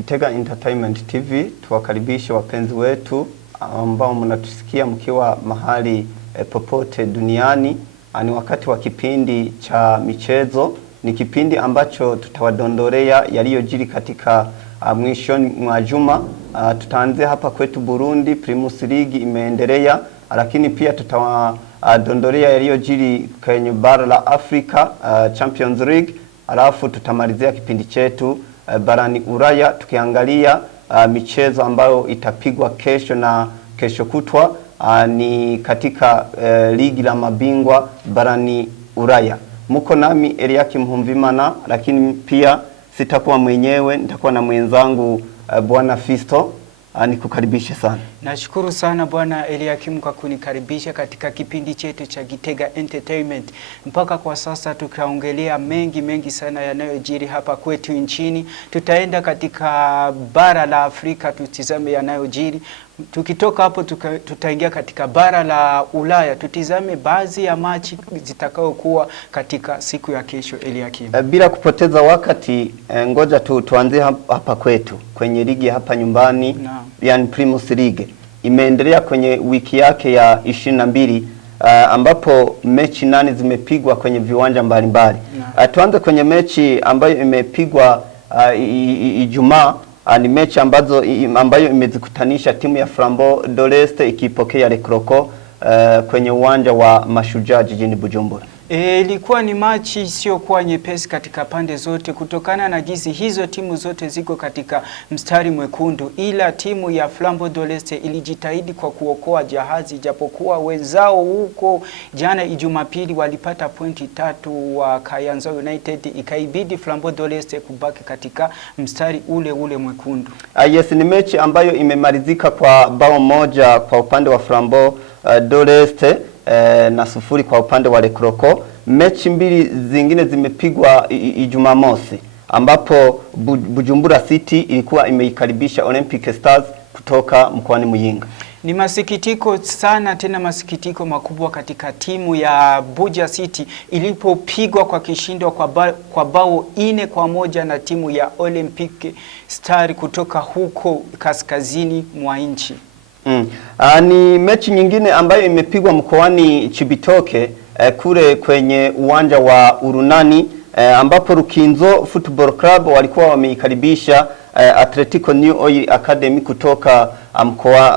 Kitega Entertainment TV, tuwakaribishe wapenzi wetu ambao mnatusikia mkiwa mahali popote duniani. Ni wakati wa kipindi cha michezo. Ni kipindi ambacho tutawadondorea yaliyojiri katika mwishoni mwa juma. Tutaanzia hapa kwetu Burundi, Primus League imeendelea, lakini pia tutawadondorea yaliyojiri kwenye bara la Afrika, Champions League. Alafu tutamalizia kipindi chetu barani Buraya tukiangalia michezo ambayo itapigwa kesho na kesho kutwa, ni katika ligi la mabingwa barani Buraya. Muko nami Eliakim Humvimana, lakini pia sitakuwa mwenyewe, nitakuwa na mwenzangu Bwana Fisto. Nikukaribishe sana. Nashukuru sana Bwana Eliakim kwa kunikaribisha katika kipindi chetu cha Gitega Entertainment. Mpaka kwa sasa tukaongelea mengi sana yanayojiri hapa kwetu nchini. Tutaenda katika bara la Afrika tutizame yanayojiri. Tukitoka hapo tutaingia katika bara la Ulaya tutizame baadhi ya machi zitakaokuwa katika siku ya kesho Eliakim. Bila kupoteza wakati, ngoja tuanzie hapa kwetu kwenye ligi hapa nyumbani, yani Primus League. Imeendelea kwenye wiki yake ya 22 ambapo mechi 8 zimepigwa kwenye viwanja mbalimbali. Tuanze kwenye mechi ambayo imepigwa Ijumaa. Ni mechi ambayo imezikutanisha timu ya Flambeau de l'Est ikipokea Le Croco kwenye uwanja wa Mashujaa jijini Bujumbura. Ilikuwa ni machi isiyokuwa nyepesi katika pande zote kutokana na jinsi hizo timu zote ziko katika mstari mwekundu, ila timu ya Flambeau de l'Est ilijitahidi kwa kuokoa jahazi, japokuwa wenzao huko jana Jumapili walipata pointi 3 wa Kayanza United, ikaibidi Flambeau de l'Est kubaki katika mstari ule mwekundu. Yes, ni mechi ambayo imemalizika kwa bao moja kwa upande wa Flambeau de l'Est na 0 kwa upande wa Le Croco. Mechi mbili zingine zimepigwa Jumamosi ambapo Bujumbura City ilikuwa imeikaribisha Olympic Stars kutoka mkoani Muyinga. Ni masikitiko sana, tena masikitiko makubwa katika timu ya Buja City ilipopigwa kwa kishindo kwa bao 4-1 na timu ya Olympic Star kutoka huko kaskazini mwa nchi. Ni mechi nyingine ambayo imepigwa mkoani Chibitoke kule kwenye uwanja wa Urunani, ambapo Rukinzo Football Club walikuwa wameikaribisha Atletico New Oil Academy kutoka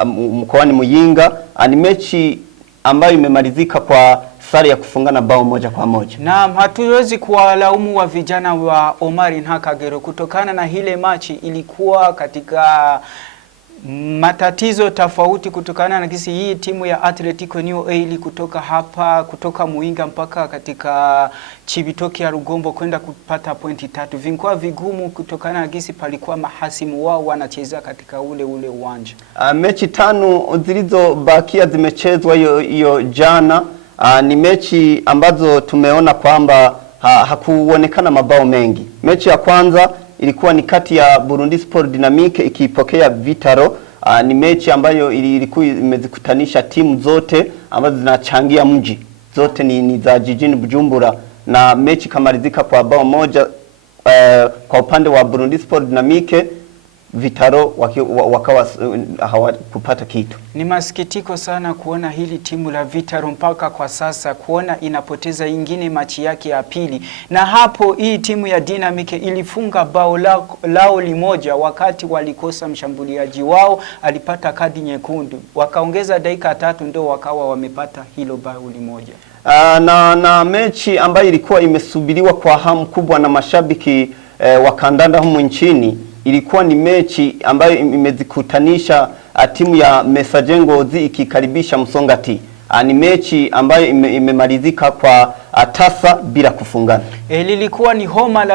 mkoani Muyinga. Ni mechi ambayo imemalizika kwa sare ya kufungana bao 1-1. Naam, hatuwezi kuwalaumu wa vijana wa Omari Ntakagero kutokana na ile machi ilikuwa katika matatizo tofauti kutokana na kisi hii timu ya Atletico New Oil kutoka Muinga mpaka katika Chibitoke ya Rugombo kwenda kupata pointi 3. Vilikuwa vigumu kutokana na kisi palikuwa mahasimu wao wanacheza katika ule uwanja. Mechi 5 zilizobakia zimechezwa hiyo jana. Ni mechi ambazo tumeona kwamba hakuonekana mabao mengi. Mechi ya kwanza ilikuwa ni kati ya Burundi Sport Dynamique ikipokea Vitaro. Ni mechi ambayo ilikuwa imezikutanisha timu zote ambazo zinachangia mji, zote ni za jijini Bujumbura, na mechi kamalizika kwa bao 1 kwa upande wa Burundi Sport Dynamique. Vitaro wakawa hawakupata kitu. Ni masikitiko sana kuona hili timu la Vitaro mpaka kwa sasa kuona inapoteza ingine machi yake ya pili. Na hapo hii timu ya Dynamic ilifunga bao lao limoja wakati walikosa mshambuliaji wao alipata kadi nyekundu. Wakaongeza dakika 3 ndio wakawa wamepata hilo bao limoja. Na mechi ambayo ilikuwa imesubiriwa kwa hamu kubwa na mashabiki wa kandanda humu nchini, ilikuwa ni mechi ambayo imezikutanisha timu ya Messager Ngozi ikikaribisha Msongati. Ni mechi ambayo imemalizika kwa tasa bila kufungana. Lilikuwa ni homa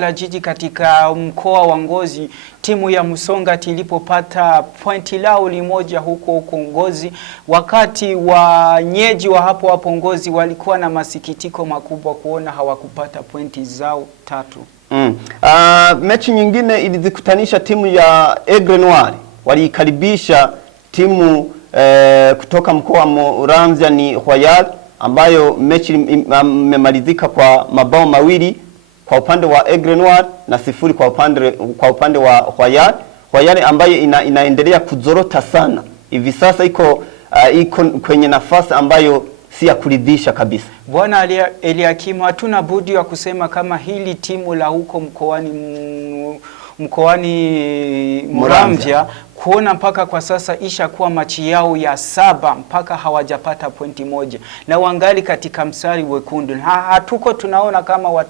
la jiji katika mkoa wa Ngozi. Timu ya Msongati ilipopata pointi lao limoja huko Ngozi, wakati wanyeji wa hapo Ngozi walikuwa na masikitiko makubwa kuona hawakupata pointi zao 3. Mechi nyingine ilizikutanisha timu ya Aigle Noir, walikaribisha timu kutoka mkoa wa Muramvya ni Royal, ambayo mechi imemalizika kwa mabao 2 kwa upande wa Aigle Noir na 0 kwa upande wa Royal ambayo inaendelea kuzorota sana. Hivi sasa iko kwenye nafasi ambayo si ya kuridhisha kabisa. Bwana Eliakimu, hatuna budi wa kusema kama hili timu la huko mkoani Muramvya kuona mpaka kwa sasa isha kuwa machi yao ya 7 mpaka hawajapata pointi moja na wangali katika mstari wekundu. Hatuko tunaona kama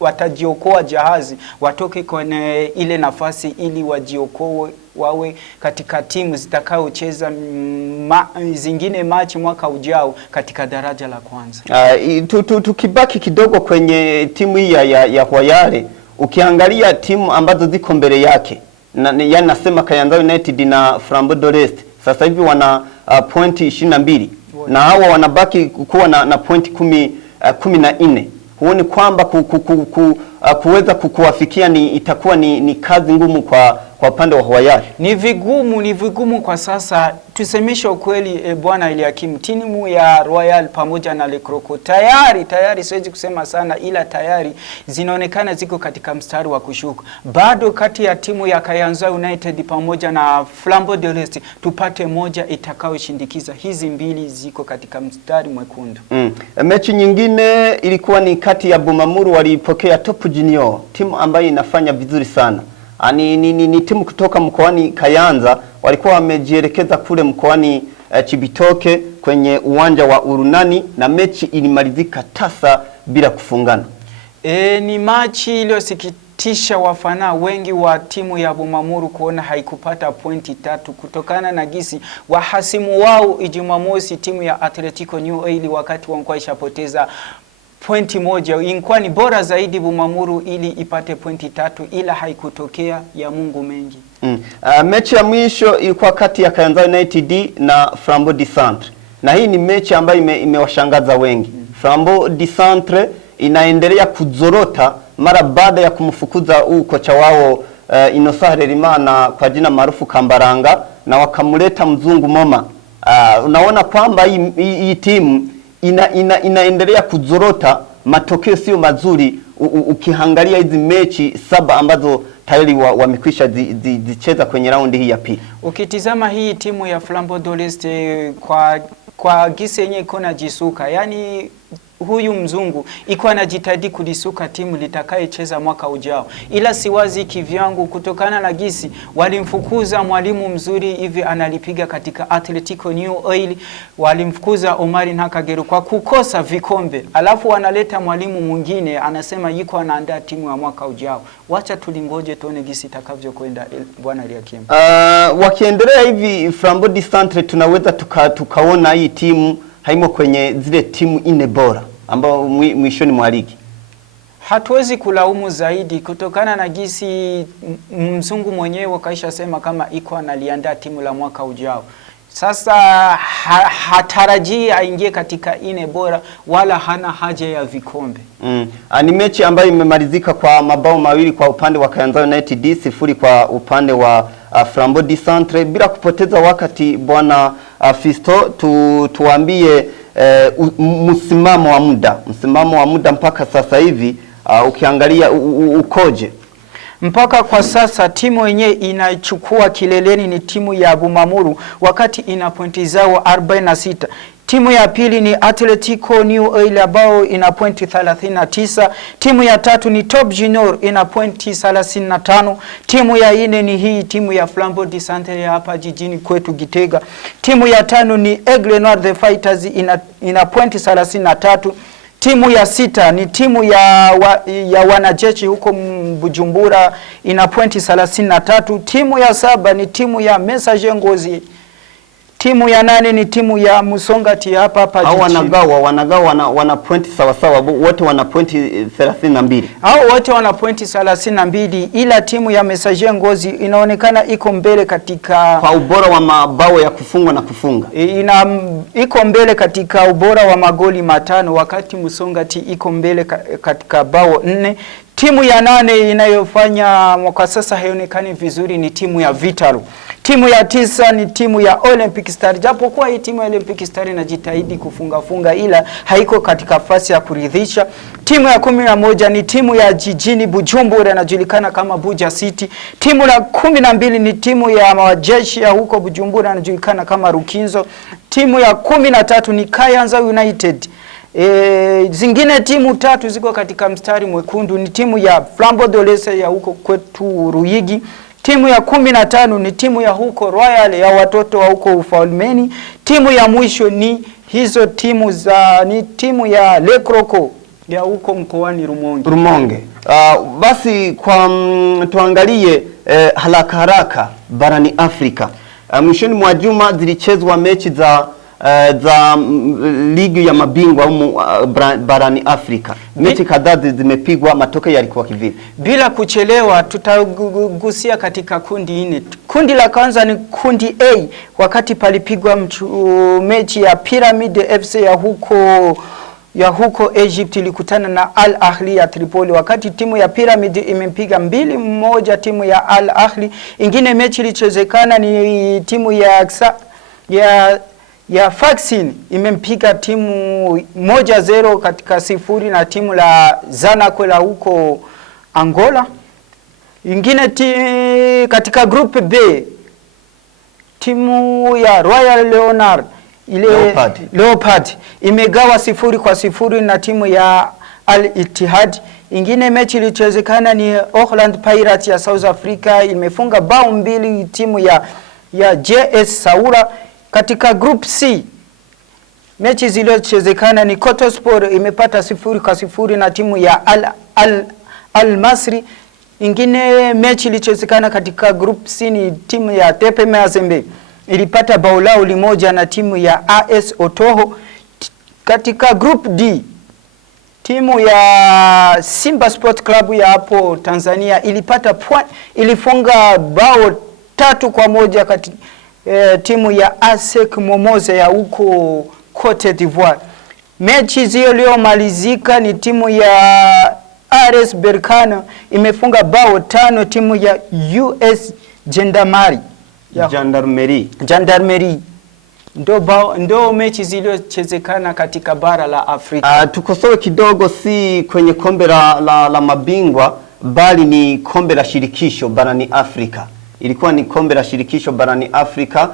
watajiokoa jahazi watoke kwenye ile nafasi ili wajiokoe wawe katika timu zitakaocheza zingine machi mwaka ujao katika daraja la kwanza. Tukibaki kidogo kwenye timu hii ya Royale, ukiangalia timu ambazo ziko mbele yake yani nasema Kayanza United na Flambeau de l'Est sasa hivi wana pointi 22 na hawa wanabaki kuwa na pointi 14. Huoni kwamba kuweza kuwafikia itakuwa ni kazi ngumu kwa upande wa Royal? Ni vigumu kwa sasa. Tusemeshe ukweli, Bwana Eliakim, timu ya Royal pamoja na Le Croco tayari siwezi kusema sana, ila tayari zinaonekana ziko katika mstari wa kushuka. Bado kati ya timu ya Kayanza United pamoja na Flambeau de l'Est tupate moja itakayoshindikiza. Hizi mbili ziko katika mstari mwekundu. Mechi nyingine ilikuwa ni kati ya Bumamuru walipokea Top Junior, timu ambayo inafanya vizuri sana. Ni timu kutoka mkoani Kayanza, walikuwa wamejielekeza kule mkoani Chibitoke kwenye uwanja wa Urunani na mechi ilimalizika tasa bila kufungana. Ni machi iliyosikitisha wafana wengi wa timu ya Bumamuru kuona haikupata pointi 3 kutokana na gisi wahasimu wao Ijumamosi timu ya Atletico New Oil wakati walikuwa ishapoteza pointi moja. Ilikuwa ni bora zaidi Bumamuru ili ipate pointi 3 ila haikutokea, ya Mungu mengi. Mechi ya mwisho ilikuwa kati ya Kayanza United na Flambeau du Centre. Na hii ni mechi ambayo imewashangaza wengi. Flambeau du Centre inaendelea kuzorota mara baada ya kumfukuza kocha wao Innocent Harerimana kwa jina maarufu Kambaranga na wakamuleta mzungu Moma. Unaona kwamba hii timu inaendelea kuzorota, matokeo sio mazuri. Ukiangalia hizi mechi 7 ambazo tayari wamekwisha zicheza kwenye raundi hii ya pili. Ukitizama hii timu ya Flambeau de l'Est kwa gisi yenye iko na jisuka, yani huyu mzungu iko anajitahidi kulisuka timu litakayecheza mwaka ujao, ila siwazi kivyangu kutokana na gisi walimfukuza mwalimu mzuri hivi analipiga katika Atletico New Oil, walimfukuza Omari Ntakageru kwa kukosa vikombe, alafu wanaleta mwalimu mwingine anasema yuko anaandaa timu ya mwaka ujao. Wacha tulingoje tuone gisi itakavyokwenda, Bwana Eliakim. Wakiendelea hivi Flambeau du Centre tunaweza tukaona hii timu haimo kwenye zile timu 4 bora ambao mwishoni mwa ligi. Hatuwezi kulaumu zaidi kutokana na gisi mzungu mwenyewe kaisha sema kama iko analiandaa timu la mwaka ujao. Sasa hatarajii aingie katika 4 bora wala hana haja ya vikombe. Ni mechi ambayo imemalizika kwa mabao mawili kwa upande wa Kayanza United, 0 kwa upande wa Flambeau du Centre. Bila kupoteza wakati, Bwana Fisto, tuambie msimamo wa muda mpaka sasa hivi ukiangalia ukoje? Mpaka kwa sasa timu yenyewe inachukua kileleni ni timu ya Bumamuru wakati ina pointi zao 46. Timu ya pili ni Atletico New Oil ambao ina pointi 39. Timu ya tatu ni Top Junior ina pointi 35. Timu ya 4 ni hii timu ya Flambeau du Centre hapa jijini kwetu Gitega. Timu ya 5 ni Aigle Noir the Fighters ina pointi 33. Timu ya 6 ni timu ya wanajeshi huko Bujumbura ina pointi 33. Timu ya 7 ni timu ya Messager Ngozi. Timu ya 8 ni timu ya Musongati hapa jijini. Wana pointi sawa, wote wana pointi 32. Hao wote wana pointi 32, ila timu ya Messager Ngozi inaonekana iko mbele katika kwa ubora wa mabao ya kufungwa na kufunga. Iko mbele katika ubora wa magoli 5 wakati Musongati iko mbele katika bao 4. Timu ya 8 inayofanya kwa sasa haionekani vizuri ni timu ya Vitaru. Timu ya 9 ni timu ya Olympic Star. Japokuwa hii timu ya Olympic Star inajitahidi kufunga ila haiko katika nafasi ya kuridhisha. Timu ya 11 ni timu ya jijini Bujumbura inajulikana kama Buja City. Timu la 12 ni timu ya majeshi ya huko Bujumbura inajulikana kama Rukinzo. Timu ya 13 ni Kayanza United. Zingine timu 3 ziko katika mstari mwekundu ni timu ya Flambeau d'Olese ya huko kwetu Ruyigi. Timu ya 15 ni timu ya huko Royal ya watoto wa huko Ufalmeni. Timu ya mwisho ni hizo timu ni timu ya Le Croco ya huko mkoani Rumonge. Basi kwa tuangalie haraka barani Afrika. Mwishoni mwa juma zilichezwa mechi za ligi ya mabingwa barani Afrika. Mechi kadhaa zimepigwa, matokeo yalikuwa kivipi? Bila kuchelewa tutagusia katika kundi 4. Kundi la kwanza ni kundi A, wakati palipigwa mechi ya Pyramid FC ya huko Egypt ilikutana na Al Ahli ya Tripoli, wakati timu ya Pyramid imempiga 2-1 timu ya Al Ahli. Ingine mechi ilichezekana ni timu ya Vaccine imempiga timu 1-0 katika 0 na timu la Zanaco la huko Angola. Ingine katika group B timu ya Royal Leopard imegawa 0-0 na timu ya Al Ittihad. Ingine mechi ilichezekana ni Auckland Pirates ya South Africa imefunga bao 2 timu ya JS Saoura. Katika group C mechi zilizochezekana ni Kotosport imepata 0-0 na timu ya Al Masry. Ingine mechi ilichezekana katika group C ni timu ya Tepe Mazembe ilipata bao lao 1 na timu ya AS Otoho. Katika group D timu ya Simba Sport Club ya hapo Tanzania ilifunga bao 3-1 katika timu ya ASEC Momoze ya huko Cote d'Ivoire. Mechi zilizomalizika ni timu ya RS Berkane imefunga bao 5 timu ya US Gendarmerie. Ndo mechi zilizochezekana katika bara la Afrika. Tukosoe kidogo, si kwenye kombe la mabingwa bali ni kombe la shirikisho barani Afrika. Ilikuwa ni kombe la shirikisho barani Afrika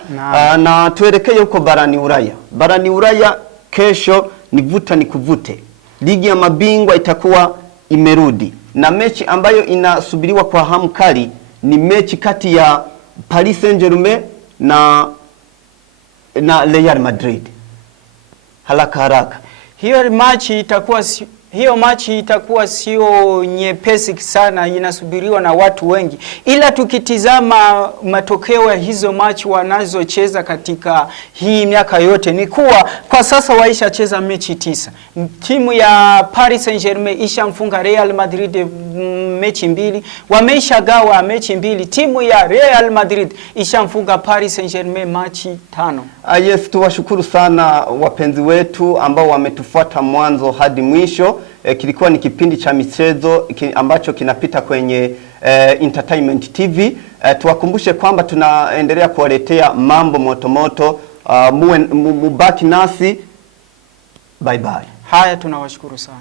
na tuelekee huko barani Buraya. Barani Buraya kesho ni vuta ni kuvute. Ligi ya mabingwa itakuwa imerudi na mechi ambayo inasubiriwa kwa hamu kali ni mechi kati ya Paris Saint-Germain na Real Madrid. Haraka. Hiyo machi itakuwa sio nyepesi sana, inasubiriwa na watu wengi. Ila tukitizama matokeo ya hizo machi wanazocheza katika hii miaka yote ni kuwa kwa sasa waisha cheza mechi 9. Timu ya Paris Saint-Germain ishamfunga Real Madrid mechi 2. Wameisha gawa mechi 2. Timu ya Real Madrid ishamfunga Paris Saint-Germain mechi 5. Yes, tuwashukuru sana wapenzi wetu ambao wametufuata mwanzo hadi mwisho. Kilikuwa ni kipindi cha michezo ambacho kinapita kwenye Entertainment TV. Tuwakumbushe kwamba tunaendelea kuwaletea mambo moto. Mubaki nasi. Bye bye. Haya, tunawashukuru sana.